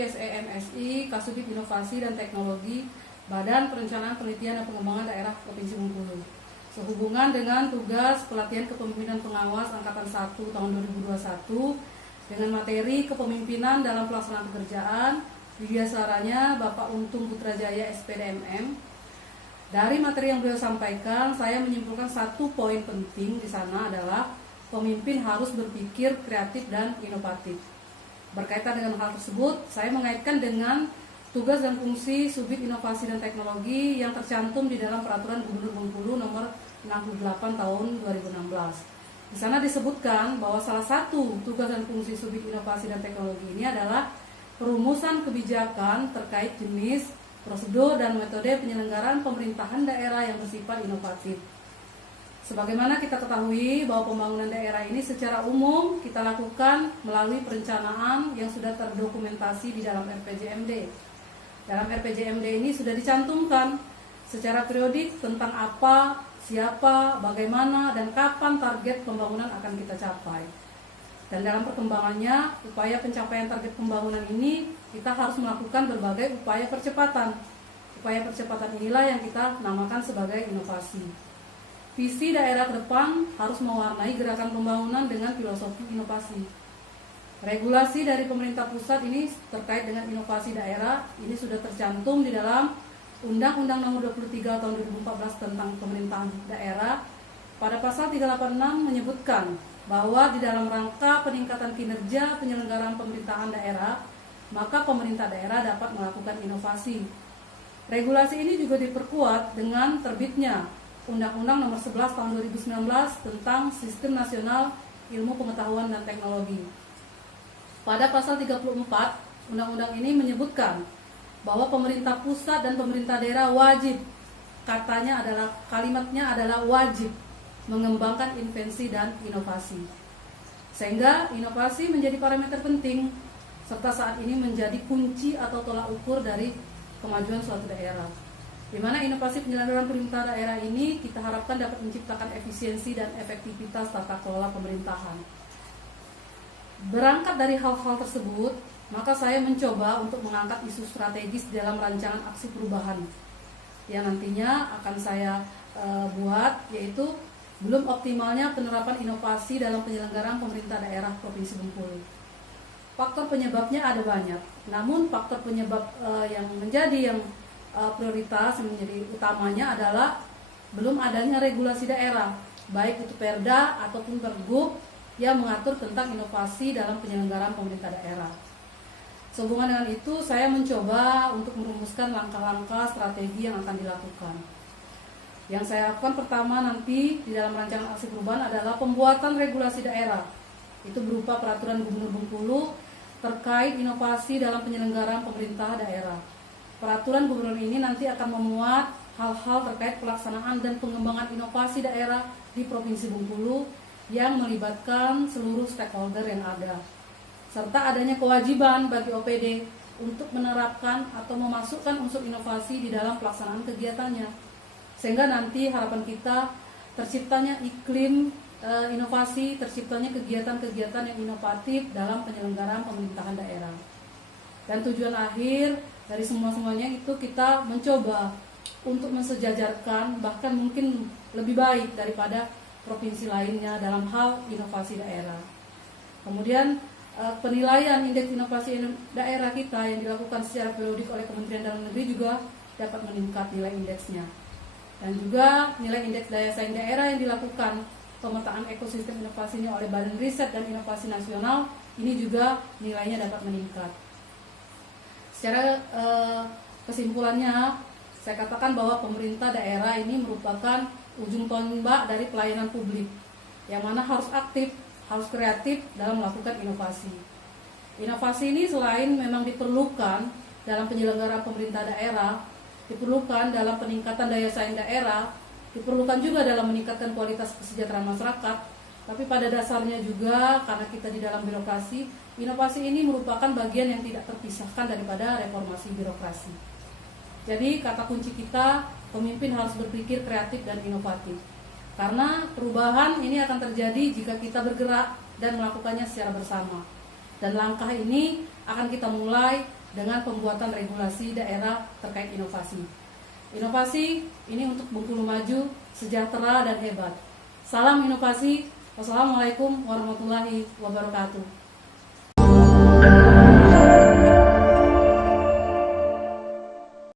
melalui SEMSI, Kasubit Inovasi dan Teknologi, Badan Perencanaan Penelitian dan Pengembangan Daerah Provinsi Bengkulu. Sehubungan dengan tugas pelatihan kepemimpinan pengawas Angkatan 1 tahun 2021 dengan materi kepemimpinan dalam pelaksanaan pekerjaan, biasanya Bapak Untung Putrajaya SPDMM. Dari materi yang beliau sampaikan, saya menyimpulkan satu poin penting di sana adalah pemimpin harus berpikir kreatif dan inovatif. Berkaitan dengan hal tersebut, saya mengaitkan dengan tugas dan fungsi Subit Inovasi dan Teknologi yang tercantum di dalam Peraturan Gubernur Bengkulu nomor 68 tahun 2016. Di sana disebutkan bahwa salah satu tugas dan fungsi Subit Inovasi dan Teknologi ini adalah perumusan kebijakan terkait jenis, prosedur, dan metode penyelenggaraan pemerintahan daerah yang bersifat inovatif. Sebagaimana kita ketahui bahwa pembangunan daerah ini secara umum kita lakukan melalui perencanaan yang sudah terdokumentasi di dalam RPJMD. Dalam RPJMD ini sudah dicantumkan secara periodik tentang apa, siapa, bagaimana, dan kapan target pembangunan akan kita capai. Dan dalam perkembangannya, upaya pencapaian target pembangunan ini kita harus melakukan berbagai upaya percepatan. Upaya percepatan inilah yang kita namakan sebagai inovasi. Visi daerah ke depan harus mewarnai gerakan pembangunan dengan filosofi inovasi. Regulasi dari pemerintah pusat ini terkait dengan inovasi daerah ini sudah tercantum di dalam Undang-Undang Nomor 23 Tahun 2014 tentang Pemerintahan Daerah. Pada pasal 386 menyebutkan bahwa di dalam rangka peningkatan kinerja penyelenggaraan pemerintahan daerah, maka pemerintah daerah dapat melakukan inovasi. Regulasi ini juga diperkuat dengan terbitnya Undang-Undang Nomor 11 Tahun 2019 tentang Sistem Nasional Ilmu Pengetahuan dan Teknologi. Pada pasal 34, undang-undang ini menyebutkan bahwa pemerintah pusat dan pemerintah daerah wajib, kalimatnya adalah wajib mengembangkan invensi dan inovasi. Sehingga inovasi menjadi parameter penting serta saat ini menjadi kunci atau tolak ukur dari kemajuan suatu daerah. Di mana inovasi penyelenggaraan pemerintah daerah ini kita harapkan dapat menciptakan efisiensi dan efektivitas tata kelola pemerintahan. Berangkat dari hal-hal tersebut, maka saya mencoba untuk mengangkat isu strategis dalam rancangan aksi perubahan yang nantinya akan saya buat, yaitu belum optimalnya penerapan inovasi dalam penyelenggaraan pemerintah daerah Provinsi Bengkulu. Faktor penyebabnya ada banyak, namun faktor penyebab yang menjadi prioritas, yang menjadi utamanya adalah belum adanya regulasi daerah, baik itu Perda ataupun Pergub yang mengatur tentang inovasi dalam penyelenggaraan pemerintah daerah. Sehubungan dengan itu, saya mencoba untuk merumuskan langkah-langkah strategi yang akan dilakukan. Yang saya lakukan pertama nanti di dalam rancangan aksi perubahan adalah pembuatan regulasi daerah. Itu berupa Peraturan Gubernur Bengkulu terkait inovasi dalam penyelenggaraan pemerintah daerah. Peraturan Gubernur ini nanti akan memuat hal-hal terkait pelaksanaan dan pengembangan inovasi daerah di Provinsi Bengkulu yang melibatkan seluruh stakeholder yang ada, serta adanya kewajiban bagi OPD untuk menerapkan atau memasukkan unsur inovasi di dalam pelaksanaan kegiatannya, sehingga nanti harapan kita terciptanya iklim inovasi, terciptanya kegiatan-kegiatan yang inovatif dalam penyelenggaraan pemerintahan daerah. Dan tujuan akhir dari semuanya itu kita mencoba untuk mensejajarkan, bahkan mungkin lebih baik daripada provinsi lainnya dalam hal inovasi daerah. Kemudian penilaian indeks inovasi daerah kita yang dilakukan secara periodik oleh Kementerian Dalam Negeri juga dapat meningkat nilai indeksnya. Dan juga nilai indeks daya saing daerah yang dilakukan pemetaan ekosistem inovasinya oleh Badan Riset dan Inovasi Nasional ini juga nilainya dapat meningkat. Secara kesimpulannya, saya katakan bahwa pemerintah daerah ini merupakan ujung tombak dari pelayanan publik yang mana harus aktif, harus kreatif dalam melakukan inovasi. Inovasi ini selain memang diperlukan dalam penyelenggaraan pemerintah daerah, diperlukan dalam peningkatan daya saing daerah, diperlukan juga dalam meningkatkan kualitas kesejahteraan masyarakat, tapi pada dasarnya juga karena kita di dalam birokrasi, inovasi ini merupakan bagian yang tidak terpisahkan daripada reformasi birokrasi. Jadi kata kunci kita, pemimpin harus berpikir kreatif dan inovatif. Karena perubahan ini akan terjadi jika kita bergerak dan melakukannya secara bersama. Dan langkah ini akan kita mulai dengan pembuatan regulasi daerah terkait inovasi. Inovasi ini untuk Bengkulu maju, sejahtera dan hebat. Salam inovasi. Wassalamualaikum warahmatullahi wabarakatuh.